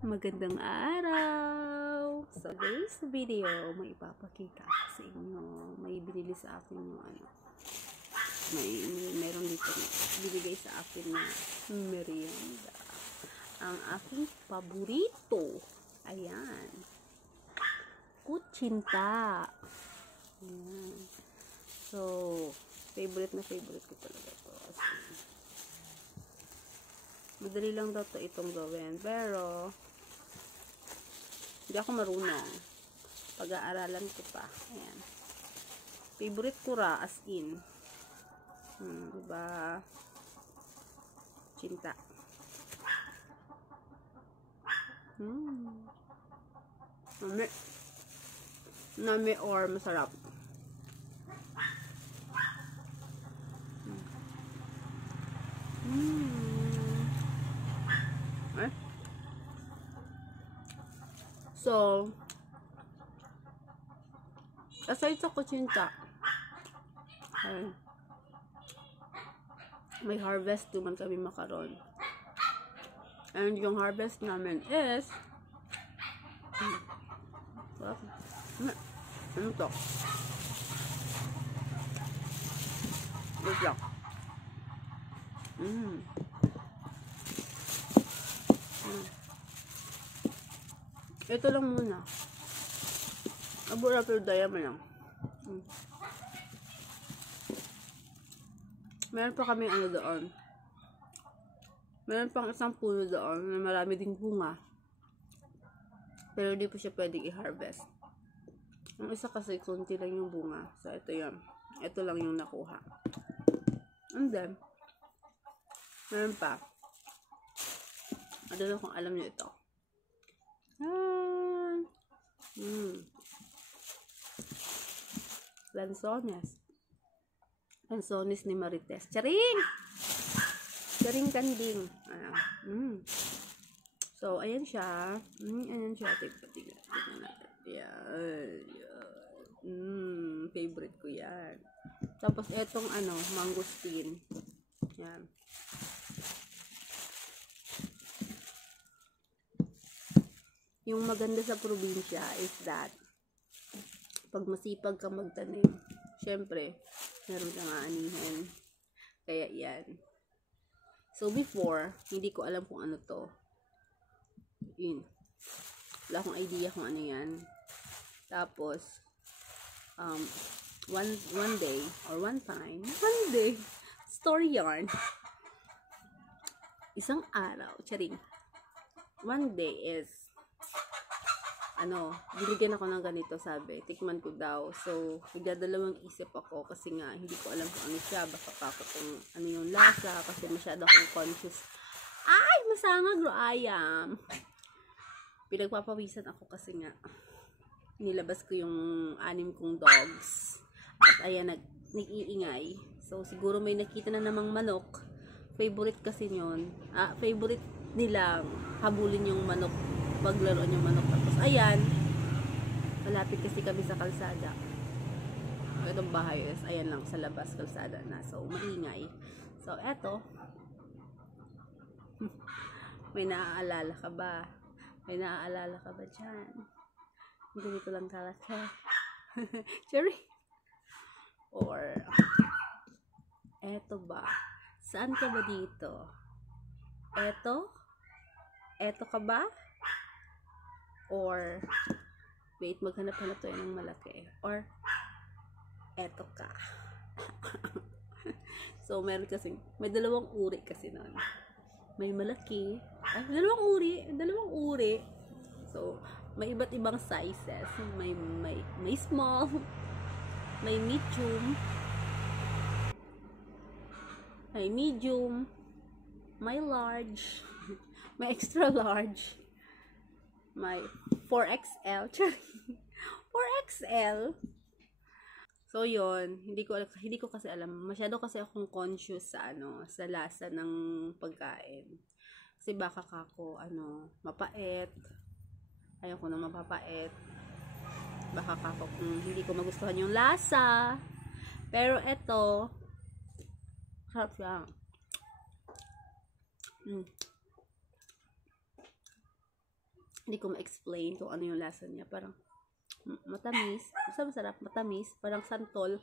Magandang araw! So, today's video, may ipapakita ko sa inyo. May binili sa akin yung meron dito binigay sa akin na merienda. Ang aking paborito. Ayan. Kutsinta. Ayan. So, favorite ko talaga to. Madali lang daw to itong gawin. Pero, hindi ako marunong. Pag-aaralan ko pa. Ayan. Favorite ko ra, as in. Diba? Cinta. Nami or masarap. So, aside sa kutsinta, may harvest naman kami makaron. And yung harvest namin is ano to? Wait lang. Ito lang muna. Abura pero daya mo lang. Meron pa kami ano doon. Meron pang isang puno doon na marami ding bunga. Pero hindi po siya pwedeng i-harvest. Ang isa kasi konti lang yung bunga. So ito yan. Ito lang yung nakuha. And then, meron pa. I don't know kung alam nyo ito. Lanzones. Lanzones ni Marites. Charing! Charing kanding. So, ayan siya. Ayan siya. Tignan natin. Yan. Favorite ko yan. Tapos, etong mangosteen. Yan. Yung maganda sa probinsya is that pag masipag ka magtanim, syempre, meron kang aanihan. Kaya yan. So before, hindi ko alam kung ano to. Wala akong idea kung ano yan. Tapos, one day, story yarn. Isang araw, charing. One day is, binigyan ako ng ganito, sabi, tikman ko daw. So, nagdadalawang isip ako kasi nga, hindi ko alam kung ano siya. Baka pa ako kung ano yung lasa kasi masyado akong conscious. Ay, masangag, ayam. Pinagpapawisan ako kasi nga, nilabas ko yung 6 kong dogs. At ayan, nag-iingay. So, siguro may nakita na namang manok. Favorite kasi yun. Favorite nilang habulin yung manok. Paglaruan yung manok. Tapos, ayan, malapit kasi kami sa kalsada. Itong bahay is, ayan lang, sa labas kalsada na. So, maingay. So, eto, may naaalala ka ba? May naaalala ka ba dyan? Ganito lang kalaki. Cherry? Or, eto ba? Saan ka ba dito? Eto? Eto ka ba? Or, wait, maghanap-hanap tayo ng malaki. Or, eto ka. So, meron kasi, may dalawang uri kasi nun. May malaki. Dalawang uri. So, may iba't ibang sizes. May small, may medium, may large, may extra large, may 4XL. 4XL. So yon, hindi ko kasi alam. Masyado kasi akong conscious sa sa lasa ng pagkain. Kasi baka kako mapait. Ayoko na mapapait. Baka kako hindi ko magustuhan yung lasa. Pero eto, sarap siya. Hindi ko ma-explain kung ano yung lasa niya. Parang matamis. Basta masarap. Matamis. Parang santol.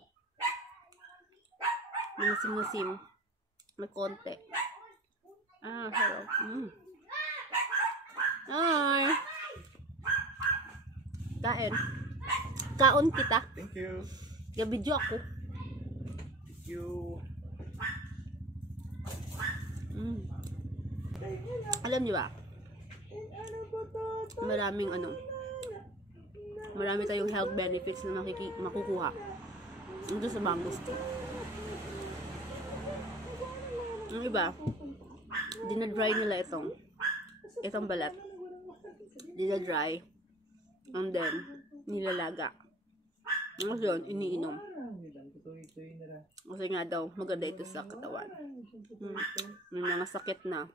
Masim-masim. May konti. Sarap. Ay! Kain. Kaon kita. Thank you. Gabidyo ako. Thank you. Alam niyo ba? Marami tayong health benefits na makukuha dito sa mangosteen. Ang iba, dinadry nila itong balat. Dinadry. And then, nilalaga. Ngayon, iniinom. Kasi nga daw, maganda ito sa katawan. May mga sakit na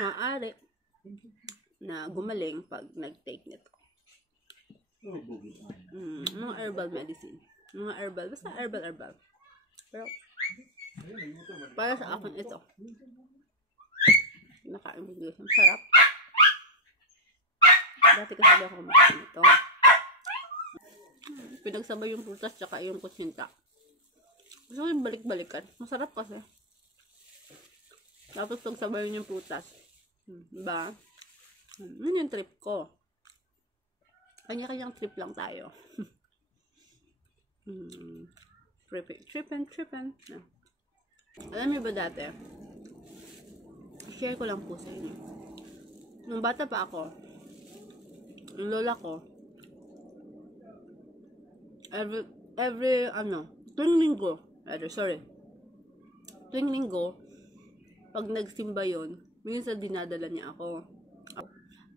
maaari na gumaling pag nag-take nito. Mga herbal medicine. Mga herbal. Basta herbal. Pero, para sa akin ito. Nakain ko dito. Sarap. Dati kasi ako kumakain ito. Pinagsabay yung prutas tsaka yung kutsinta. Gusto ko yung balik-balikan. Masarap kasi. Tapos pagsabay yung prutas. Diba? Yun yung trip ko. Kanya-kanyang trip lang tayo. Trippin'. Alam niyo ba dati? Share ko lang po sa inyo. Nung bata pa ako, yung lola ko, tuwing linggo, pag nagsimba yon, minsan dinadala niya ako.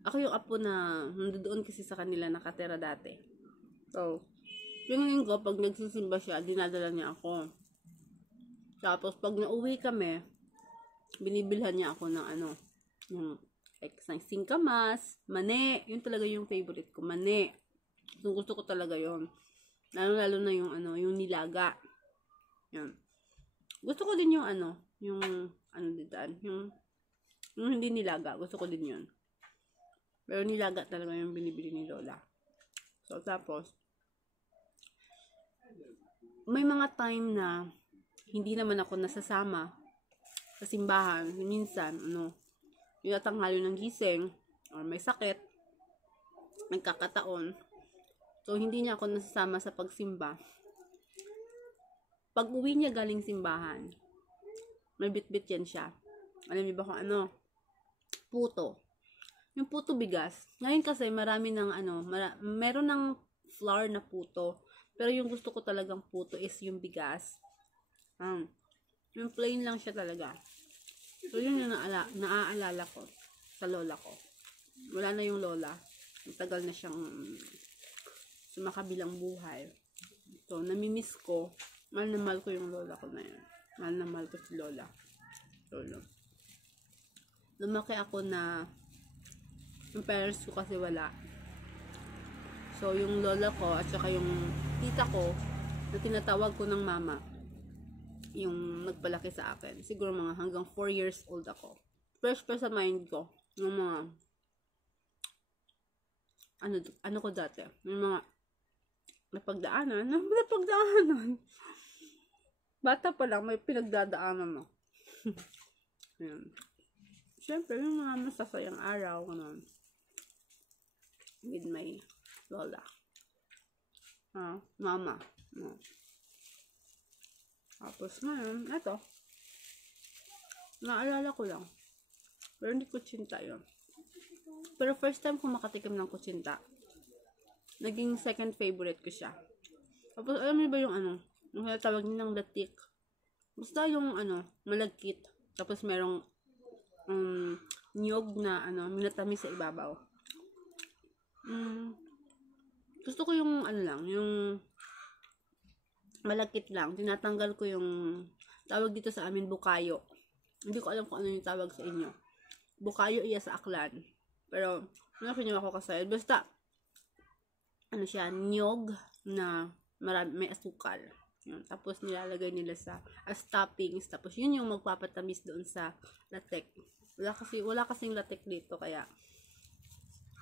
Ako yung apo na nandoon kasi sa kanila nakatira dati. So, yung linggo, pag nagsisimba siya, dinadala niya ako. Tapos, pag nauwi kami, binibilhan niya ako ng yung singkamas, mani. Yun talaga yung favorite ko, mani. So, gusto ko talaga yon. Lalo na yung yung nilaga. Yan. Gusto ko din yung yung hindi nilaga. Gusto ko din yun. Pero nilaga talaga yung binibili ni Lola. So, tapos, may mga time na hindi naman ako nasasama sa simbahan. Minsan, yung natanghalo ng gising, or may sakit, nagkakataon. So, hindi niya ako nasasama sa pagsimba. Pag uwi niya galing simbahan, may bit-bit yan siya. Alam niyo ba kung ano? Puto. Yung puto bigas. Ngayon kasi marami ng meron ng flour na puto. Pero yung gusto ko talagang puto is yung bigas. Yung plain lang siya talaga. So, yun yung naaalala ko sa lola ko. Wala na yung lola. Matagal na siyang sumakabilang buhay. So, namimiss ko. Mahal na mahal ko yung lola ko na yun. Mahal na mahal ko si lola. So, lumaki ako na yung parents ko kasi wala. So, yung lola ko at saka yung tita ko na tinatawag ko ng mama, yung nagpalaki sa akin. Siguro mga hanggang 4 years old ako. Fresh pa sa mind ko yung mga ano ko dati. Yung mga napagdaanan. Bata pa lang, may pinagdadaanan mo. Ayan. Siyempre, yung mga masasayang araw, with my lola. Mama. Tapos ngayon, eto. Naalala ko lang. Pero hindi kutsinta yun. Pero first time ko makatikim ng kutsinta. Naging second favorite ko siya. Tapos alam niyo ba yung yung tawag nilang latik. Basta yung malagkit. Tapos merong niyog na minatamis sa ibabaw. Gusto ko yung yung malagkit lang. Tinatanggal ko yung tawag dito sa amin bukayo. Hindi ko alam kung ano yung tawag sa inyo. Bukayo iya sa Aklan. Pero kinuha ko kasi basta siya, niyog na may asukal. Yun. Tapos nilalagay nila as toppings. Tapos yun yung magpapatamis doon sa latek. Wala kasing latek dito kaya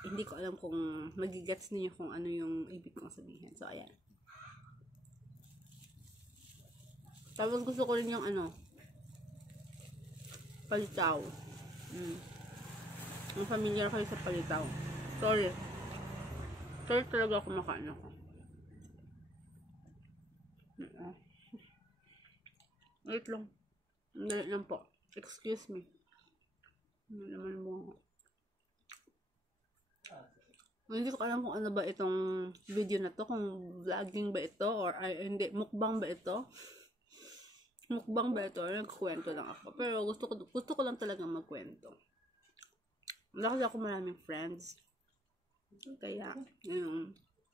hindi ko alam kung magigets niyo kung ano yung ibig kong sabihin. So, ayan. Tapos gusto ko rin yung palitaw. Ang familiar kayo sa palitaw. Sorry. Sorry talaga ako makain ako. Wait lang. Dali lang po. Excuse me. Ano naman mo? Hindi ko alam kung ano ba itong video na to. Kung vlogging ba ito or hindi. Mukbang ba ito? Mukbang ba ito? Nagkwento lang ako. Pero gusto ko lang talagang magkwento. Wala kasi ako maraming friends. Kaya,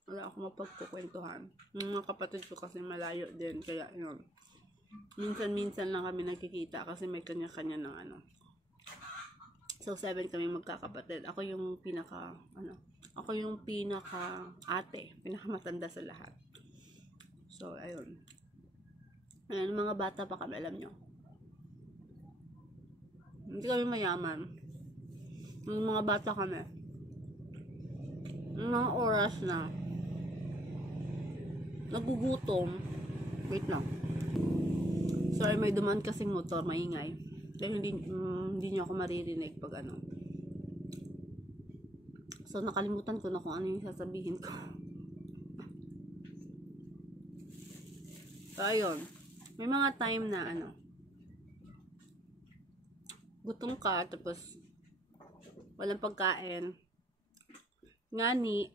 wala ako mapagkukwentuhan. Yung mga kapatid ko kasi malayo din. Kaya, minsan-minsan lang kami nagkikita kasi may kanya-kanya ng So, 7 kami magkakapatid. Ako yung pinaka ate. Pinakamatanda sa lahat. So, ayun. Ayun, mga bata pa kami, alam nyo. Hindi kami mayaman. Yung mga bata kami. Yung mga oras na nagugutom. Wait lang. Sorry, may dumaan kasing motor, maingay. Kaya hindi niyo ako maririnig pag So, nakalimutan ko na kung ano yung sasabihin ko. So, ayun. May mga time na gutom ka, tapos walang pagkain. Ngani,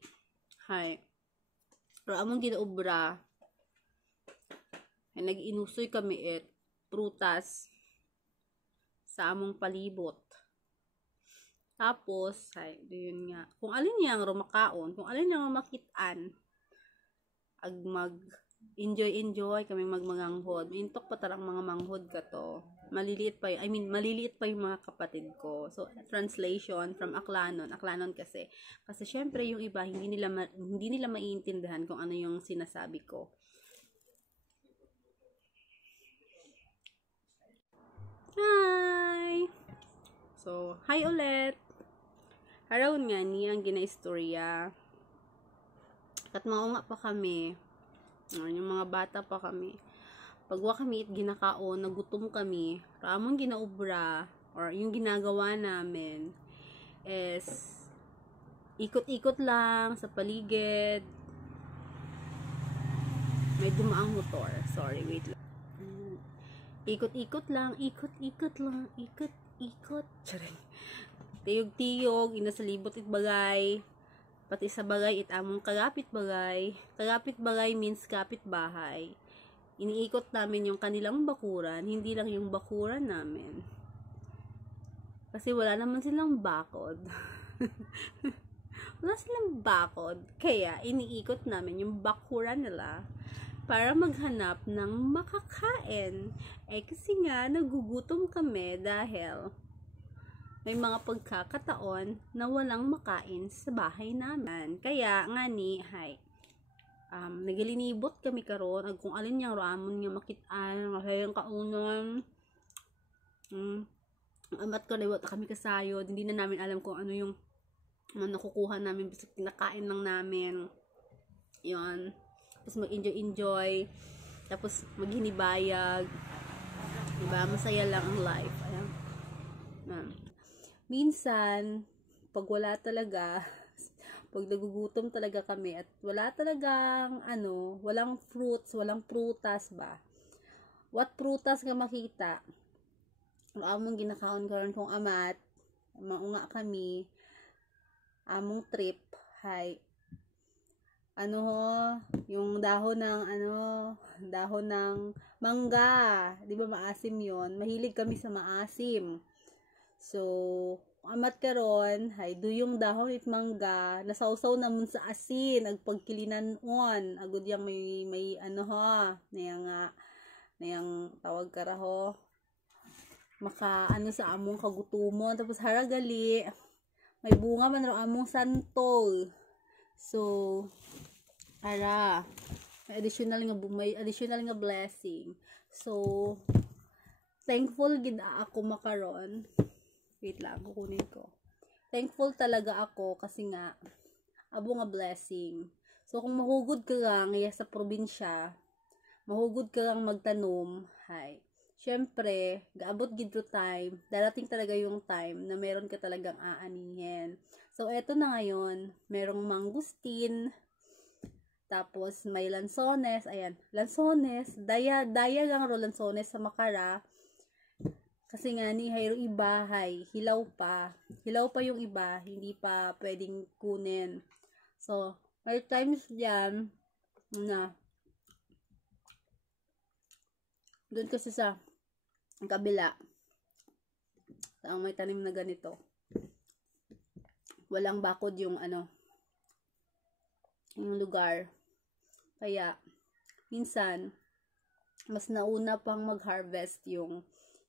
pero among ginaubra, nag-inusoy kami prutas sa among palibot. Tapos, yun nga, kung alin niyang rumakaon, kung alin niyang rumakitaan, enjoy kami magmanganghod. Mintok pa tarang mga manghod ka to. Maliliit pa yung mga kapatid ko. So, translation from Aklanon kasi syempre yung iba hindi nila maiintindihan kung ano yung sinasabi ko. Hi! So, hi ulit! Haraon nga niyang ginaistorya. Kat maunga pa kami. Yung mga bata pa kami. Pagwa kami ginakaon, nagutom kami. Ramon ginaubra or yung ginagawa namin is ikot-ikot lang sa paligid. May dumaang motor. Sorry, wait lang. Ikot-ikot lang, ikot-ikot lang, ikot-ikot. Charing. Tiyog-tiyog, inasalibot it bagay. Pati sa bagay, itamong kagapit bagay. Kagapit bagay means kapit bahay. Iniikot namin yung kanilang bakuran, hindi lang yung bakuran namin. Kasi wala naman silang bakod. Wala silang bakod. Kaya, iniikot namin yung bakuran nila para maghanap ng makakain. Kasi nga, nagugutom kami dahil may mga pagkakataon na walang makain sa bahay namin. Kaya, nagalinibot kami karon kung alin yung ramon nga makitaan, kasi yung kaunon. Amat ko liwat kami kasayod. Hindi na namin alam kung ano yung nakukuha namin. Basta kinakain lang namin. Yun. Tapos mag-enjoy. Tapos maghinibayag. Diba? Masaya lang ang life. Ayan. Minsan, pag wala talaga, pag nagugutom talaga kami at wala talagang walang fruits, walang prutas ba? What prutas nga makita? Among ginakaon karon kong amat, maunga kami, among trip, yung dahon ng mangga, di ba maasim yon? Mahilig kami sa maasim. So, amat karon, duyong dahon it mangga, nasawsaw namun sa asin, agpagkilinan on, agud yang may nayang tawag karaho, maka sa among kagutumon, tapos haragali, may bunga man ro among santol. So, may additional nga blessing. So, thankful gid ako makaron. Wait lang, kukunin ko. thankful talaga ako kasi nga, abo nga blessing. So, kung mahugod ka lang sa probinsya, mahugod ka lang magtanom, hay, syempre, gaabot gid time, darating talaga yung time na meron ka talagang aanihin. So, eto na ngayon, merong mangustin, tapos may lansones, ayan, lansones, daya lang ro lansones sa Makara, kasi nga ni hayro iba, hilaw pa yung iba, hindi pa pwedeng kunin. So, may times dyan, na, doon kasi sa kabila, ang may tanim na ganito, walang bakod yung yung lugar. Kaya, minsan, mas nauna pang mag-harvest yung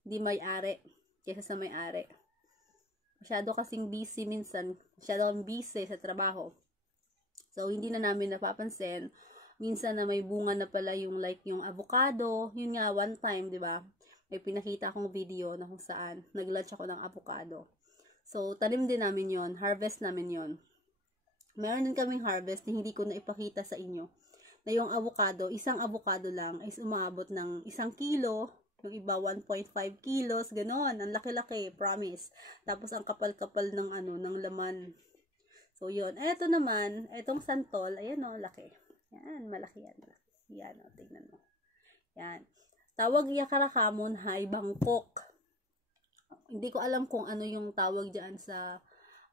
di may-ari kaysa sa may-ari. Masyado kasing busy minsan, masyado busy sa trabaho. So, hindi na namin napapansin. Minsan na may bunga na pala yung like yung avocado. Yun nga, one time, di ba? May pinakita akong video na kung saan nag-lunch ako ng avocado. So, tanim din namin yon, harvest namin yon. Meron din kaming harvest na hindi ko na ipakita sa inyo. Na yung avocado, isang avocado lang is umabot ng 1 kilo, yung iba 1.5 kilos, ganon. Ang laki-laki, promise. Tapos ang kapal-kapal ng ng laman. So, yun. Eto naman, etong santol, ayan o, laki. Yan, malaki yan. Yan o, tignan mo. Yan. Tawag iya karakamon, Bangkok. Hindi ko alam kung ano yung tawag diyan sa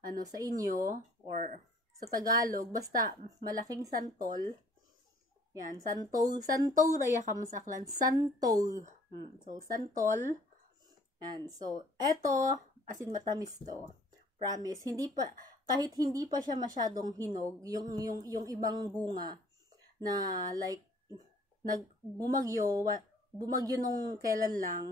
sa inyo or sa Tagalog, basta malaking santol. Yan, santol raya ka masaklan, santol. So santol. Yan. So eto, asin matamis to. Promise, kahit hindi pa siya masyadong hinog, yung ibang bunga na like bumagyo nung kailan lang,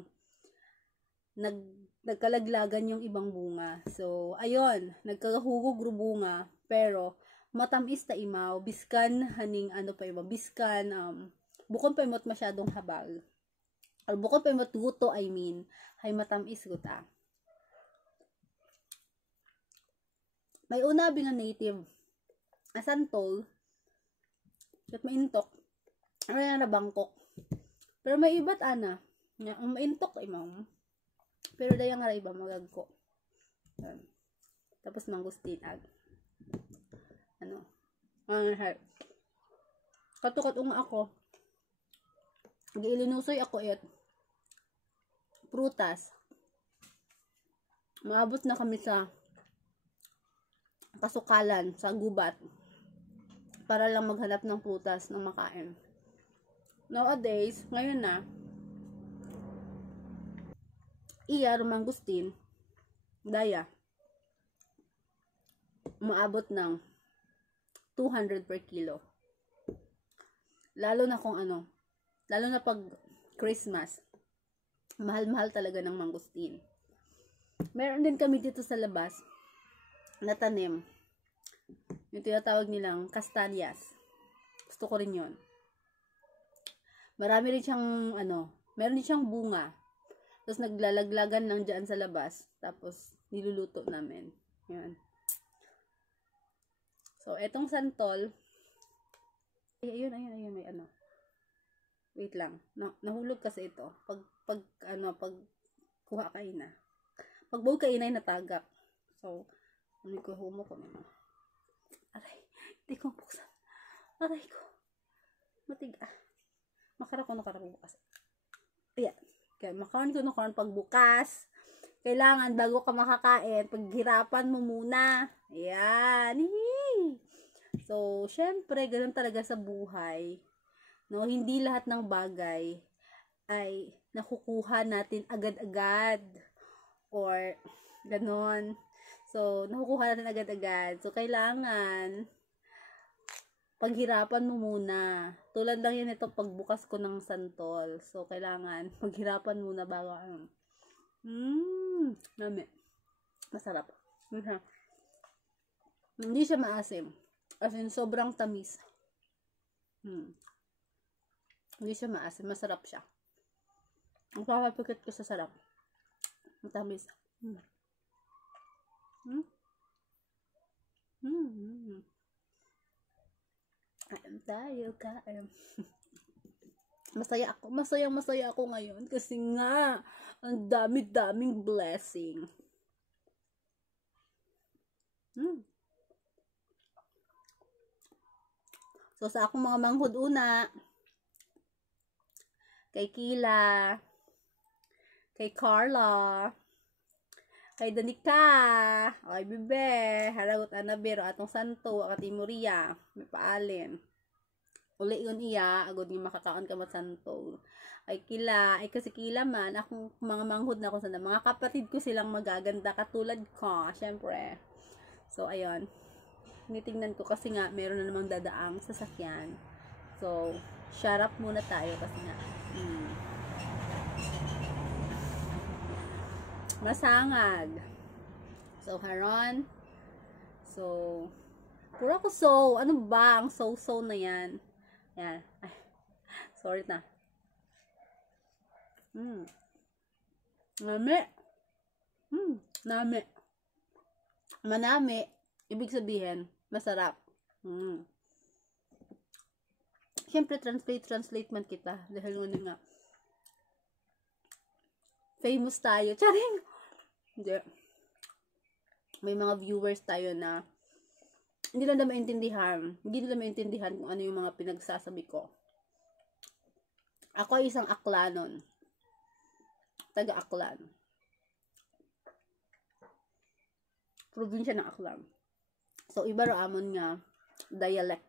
nagkalaglagan yung ibang bunga. So, ayun, nagkagahugog bunga, pero matamis ta imaw, biskan haning biskan, bukod pa imot masyadong habag. Or bukod pa imot guto, hay matamis guta. May una nga native, asantol, at maintok, na Bangkok. Pero may iba't ang maintok imaw. Pero daya nga iba magagko. Tapos mangustin katukat nga ako. Giilinusoy ako prutas. Maabot na kami sa kasukalan sa gubat para lang maghanap ng prutas na makain. Nowadays, ngayon na, mangustin, daya, umaabot ng 200 per kilo. Lalo na lalo na pag Christmas, mahal-mahal talaga ng mangustin. Meron din kami dito sa labas na tanim, yung tinatawag nilang kastanyas. Gusto ko rin yon. Marami rin siyang meron din siyang bunga. Tapos naglalaglagan lang dyan sa labas. Tapos niluluto namin. Yan. So, etong santol, ayun, may wait lang. Nahulog kasi ito. Pag kuha kayo na. Pag buo kayo na natagak. So, ko humo ko naman. Aray, hindi ko buksan. Aray ko. Matiga. Makara ko bukas. Ayan. Kaya makaroon ko pagbukas. Kailangan bago ka makakain, paghirapan mo muna. Ayan. So, syempre, ganun talaga sa buhay. No, hindi lahat ng bagay ay nakukuha natin agad-agad. Or, ganon. So, nakukuha natin agad-agad. So, kailangan paghirapan mo muna. Tulad lang yan ito pagbukas ko ng santol. So, kailangan paghirapan muna bago nami. Masarap. Hindi siya maasim. As in, sobrang tamis. Hindi siya maasim. Masarap siya. Ang papapikit ko sa sarap. Matamis. Mm. I'm tayo kain. Masaya ako ngayon kasi nga ang dami-daming blessing. So sa akong mga manghud una, kay Kila, kay Carla, kay Danica, kay Bebe, haragot Anabero, atong Santo, akati Moria, may paalin. Uli yun iya, agod nga makakaon ka mat Santo. Ay Kila, ay kasi Kila man, akong mga manghud na ako sana, mga kapatid ko silang magaganda katulad ko, syempre. So, ayun. Tinitingnan ko kasi nga, meron na namang dadaang sasakyan. So, shut up muna tayo kasi nga. Masangag. So, haron. So, puro ko so. Ano ba? Ang so-so na yan. Yan. Ay, sorry na. Nami. Nami. Manami. Ibig sabihin, masarap. Siyempre, translate man kita. Dahil nga famous tayo. Charing! Hindi. May mga viewers tayo na hindi nila maintindihan kung ano yung mga pinagsasabi ko. Ako ay isang Aklanon. Taga-Aklan. Probinsya ng Aklan. So, iba ro amon nga dialect.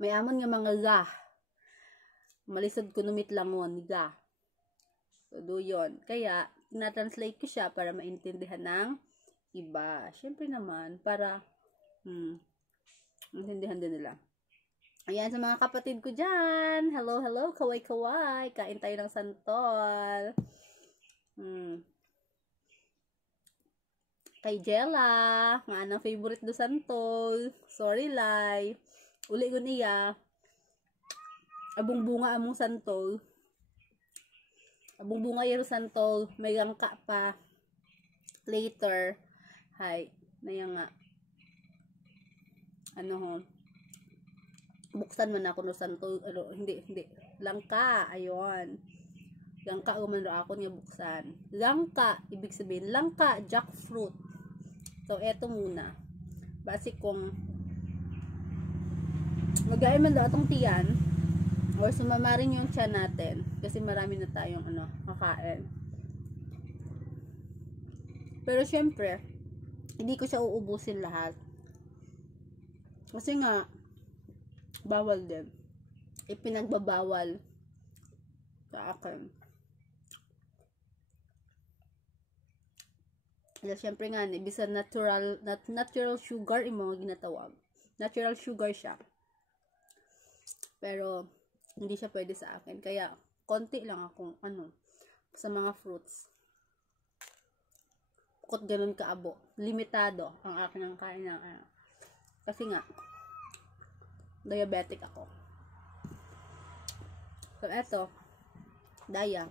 May amon nga mga ga. Malisod ko numit langon, ga. So, do yun. Kaya, na-translate ko siya para maintindihan ng iba. Siyempre naman, para maintindihan din nila. Ayan, sa mga kapatid ko dyan. Hello, kaway. Kain tayo ng santol. Kay Jella, nga anang favorite do santol. Sorry, Lai. Uli ko niya. Abong bunga among santol. Abong bunga yero santol. May gangka pa. Later. Hay. Naya nga. Ano ho. Buksan man ako no santol. Hindi. Langka. Ayun. Langka umano ako nga buksan. Langka. Ibig sabihin. Langka. Jackfruit. So, eto muna. Basi kung magayon man daw itong tiyan or sumamarin yung tiyan natin kasi marami na tayong kakain. Pero syempre, hindi ko siya uubusin lahat. Kasi nga, bawal din. Ipinagbabawal sa akin. Kaya syempre nga, bisa natural sugar yung mga ginatawag. Natural sugar siya. Pero, hindi siya pwede sa akin. Kaya, konti lang akong, sa mga fruits. Bukod ganun kaabo. Limitado ang akin ang kain ng, kasi nga, diabetic ako. So, eto, daya.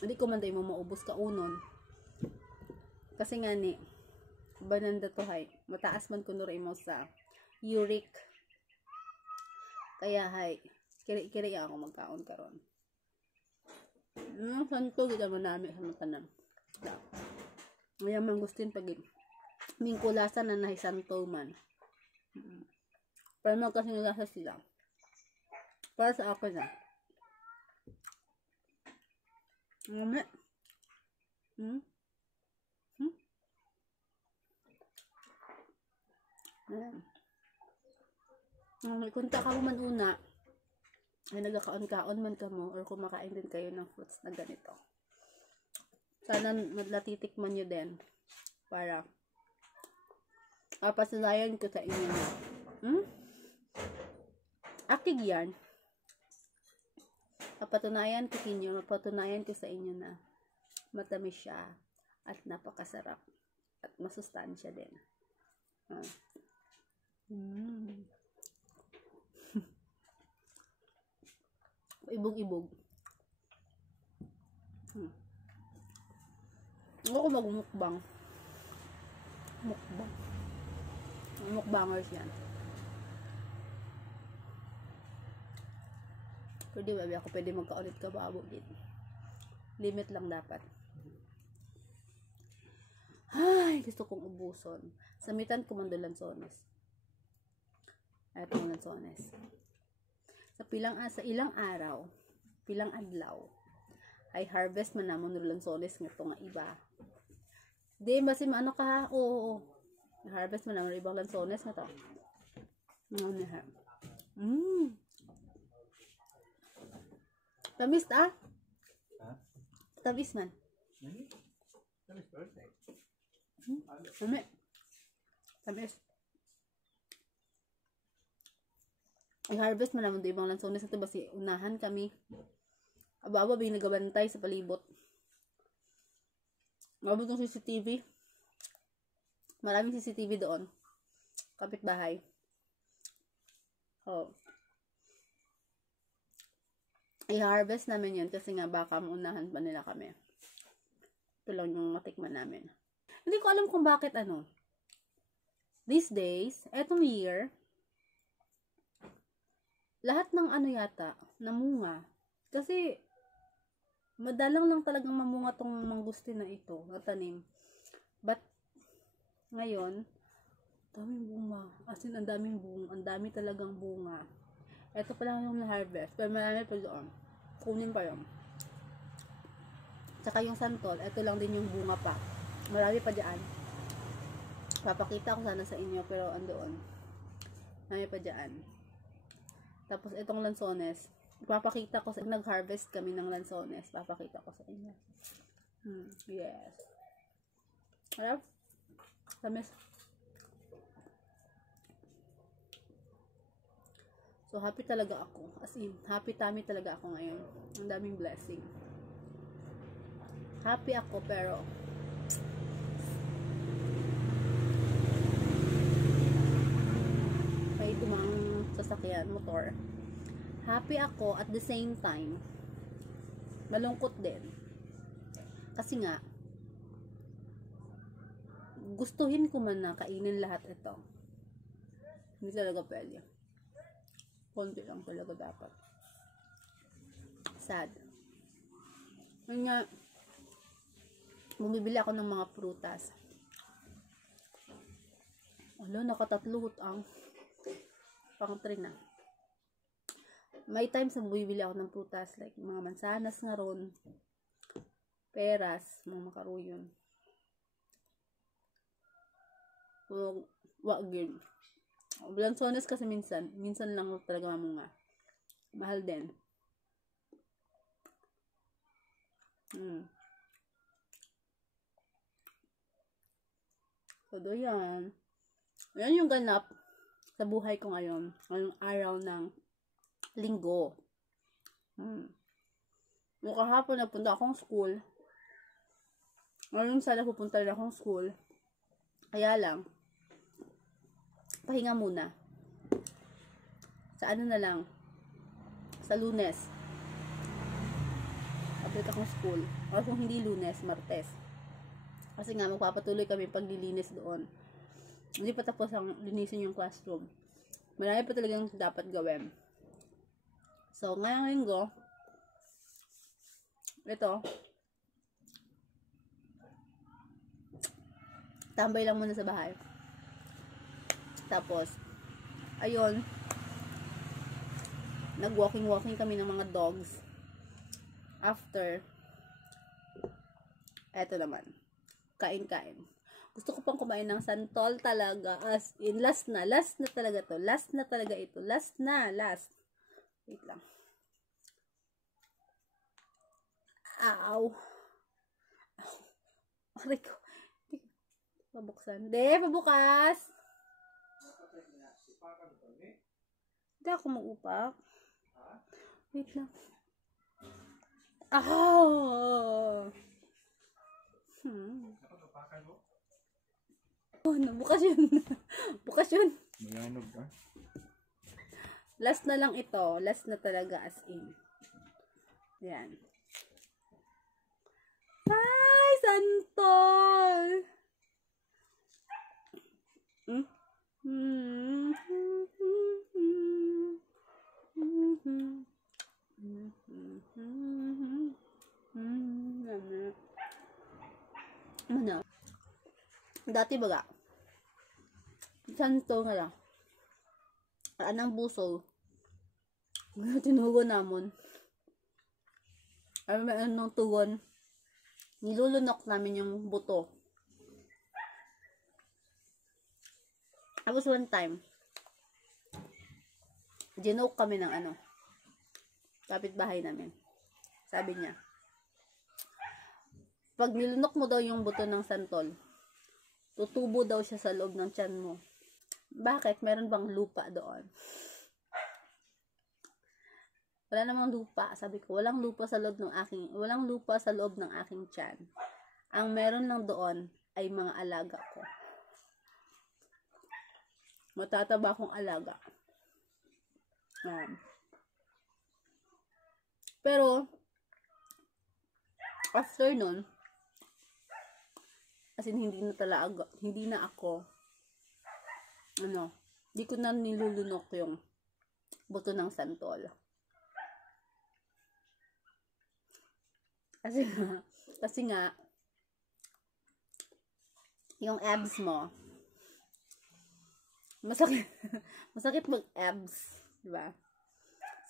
Hindi ko man mo maubos ka unon. Kasi nga ni, bananda to hay. Mataas man kuno mo sa uric. Kaya hay, kiri ako magkaon karon. Santo gid mo nami sa tanan. Ngayon man gustin pag mingkulasan na nahi santo man. Pero kasi nilasa sila. Para sa ako na. Ngame. Kung ka mo man una, ay nagkakaon-kaon man ka mo or kumakain din kayo ng fruits na ganito. Sana natitikman nyo din para pasalayan ko sa inyo na akig yan. Mapatunayan ko sa inyo na matamis siya at napakasarap at masustansya din. Ibog-ibog. Ako magmukbang. Mukbang. mukbangers yan. Pwede ba ako pwede magkaulit ka babo din. Limit lang dapat. Ay, gusto kong ubuson. Samitan ko man lansones. Ito ang lansones. Sa ilang araw, pilang adlaw, ay harvest man namon ng lansones nga to nga iba. Di ba si ano ka? Oo. Harvest man namon ibang lansones nga to. Ano ha? Tamis ah? Ha? Tamis man. Nani? Tamis birthday. Tamis. Tamis. I-harvest man naman do ibang lansones ito basi unahan kami. Aba-aba bing nagabantay sa palibot. Mabot ng CCTV. Maraming CCTV doon. Kapitbahay. Oh. I-harvest namin yun kasi nga baka maunahan pa nila kami. Ito lang yung matikman namin. Hindi ko alam kung bakit these days, etong year, lahat ng yata, namunga. Kasi, madalang lang talagang mamunga tong mangustin na ito, na tanim. But, ngayon, daming bunga. As in, ang daming bunga. Ang dami talagang bunga. Ito pa lang yung na-harvest. Pero marami pa doon. Kunin pa yun. Tsaka yung santol, ito lang din yung bunga pa. Marami pa dyan. Papakita ko sana sa inyo, pero andoon. Marami pa dyan. Tapos itong lansones, papakita ko sa nag-harvest kami ng lansones. Papakita ko sa inyo. Yes. Harap? Tamis. So, happy talaga ako. As in, happy tummy talaga ako ngayon. Ang daming blessing. Happy ako, pero may dumang sasakyan, motor. Happy ako at the same time. Malungkot din. Kasi nga, gustuhin ko man na kainin lahat ito. Hindi talaga pwede. Konti lang talaga dapat. Sad. Yun nga, bumibili ako ng mga prutas. Ala, nakatatlo ang pang-3 na. May times na bumibili ako ng prutas, like mga mansanas nga ron, peras, mga makaruyon. Wagin. Lansones kasi minsan lang talaga mamunga. Mahal din. So, yan. Yan yung ganap sa buhay ko ngayon. Ngayong araw ng linggo. Nung kahapon napunta akong school. Ngayon sana pupunta rin akong school. Kaya lang, pahinga muna. Sa na lang, sa Lunes. Abalik akong school. O kung hindi Lunes, Martes. Kasi nga, magpapatuloy kami paglilinis doon. Hindi pa tapos ang linisin yung classroom. Marami pa talagang dapat gawin. So, ngayong linggo, ito, tambay lang muna sa bahay. Tapos, ayun, nag-walking kami ng mga dogs. After, eto naman, kain-kain. Gusto ko pang kumain ng santol talaga. As in, last na talaga to. Last na talaga ito. Last. Wait lang. Ow. Aray ko. Pabuksan. Pabukas. Hindi ako mag-upak. Wait lang. Oh, nabukas yun. Bukas yun. Mayanog ka? Last na lang ito. Last na talaga as in. Yan. Ay, santol! Ano? Dati baga, santo nga lang. Anang buso. Tinugon namon. Anong tugon? Nilulunok namin yung buto. Tapos one time, ginoke kami ng kapitbahay namin. Sabi niya, pag nilunok mo daw yung buto ng santol, tutubo daw siya sa loob ng tiyan mo. Bakit? Meron bang lupa doon? Wala namang lupa. Sabi ko, walang lupa sa loob ng aking tiyan. Ang meron lang doon ay mga alaga ko. Matataba akong alaga. Pero, after nun, as in, hindi na ako, di ko na nilulunok yung buto ng santol. Kasi nga, yung abs mo, masakit mag-abs, diba?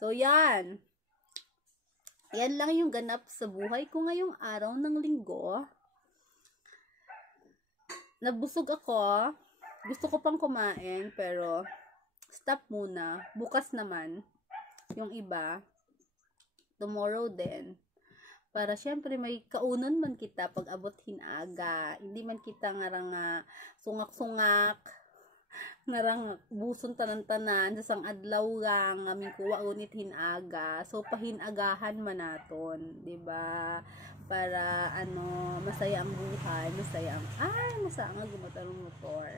So, yan lang yung ganap sa buhay ko ngayong araw ng linggo. Nabusog ako, gusto ko pang kumain, pero stop muna. Bukas naman yung iba, tomorrow din. Para syempre may kaunon man kita pag abot hinaga. Hindi man kita ngarang sungak-sungak, ngarang buson tanan-tanan sa sang adlaw lang amin kuwa unit hinaga. So pahinagahan man naton, 'di ba? Para masaya ang buhay, masaya ang gumatarong motor.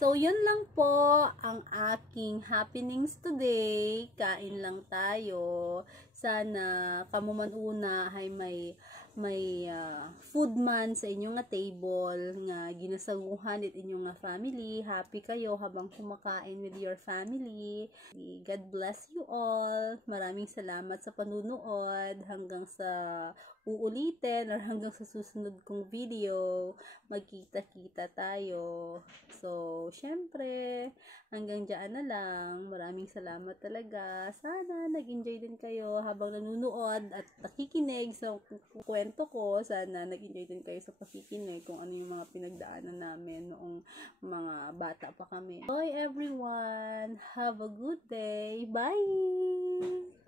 So, yun lang po ang aking happenings today. Kain lang tayo. Sana kamo man una ay may food man sa inyong nga table nga ginasaguhan it inyong nga family. Happy kayo habang kumakain with your family. God bless you all. Maraming salamat sa panunood. Hanggang sa uulitin or hanggang sa susunod kong video, magkita-kita tayo. So, syempre, hanggang dyan na lang. Maraming salamat talaga. Sana nag-enjoy din kayo habang nanonood at nakikinig sa kwento ko. Sana nag-enjoy din kayo sa pakikinig kung ano yung mga pinagdaanan namin noong mga bata pa kami. Bye everyone! Have a good day! Bye!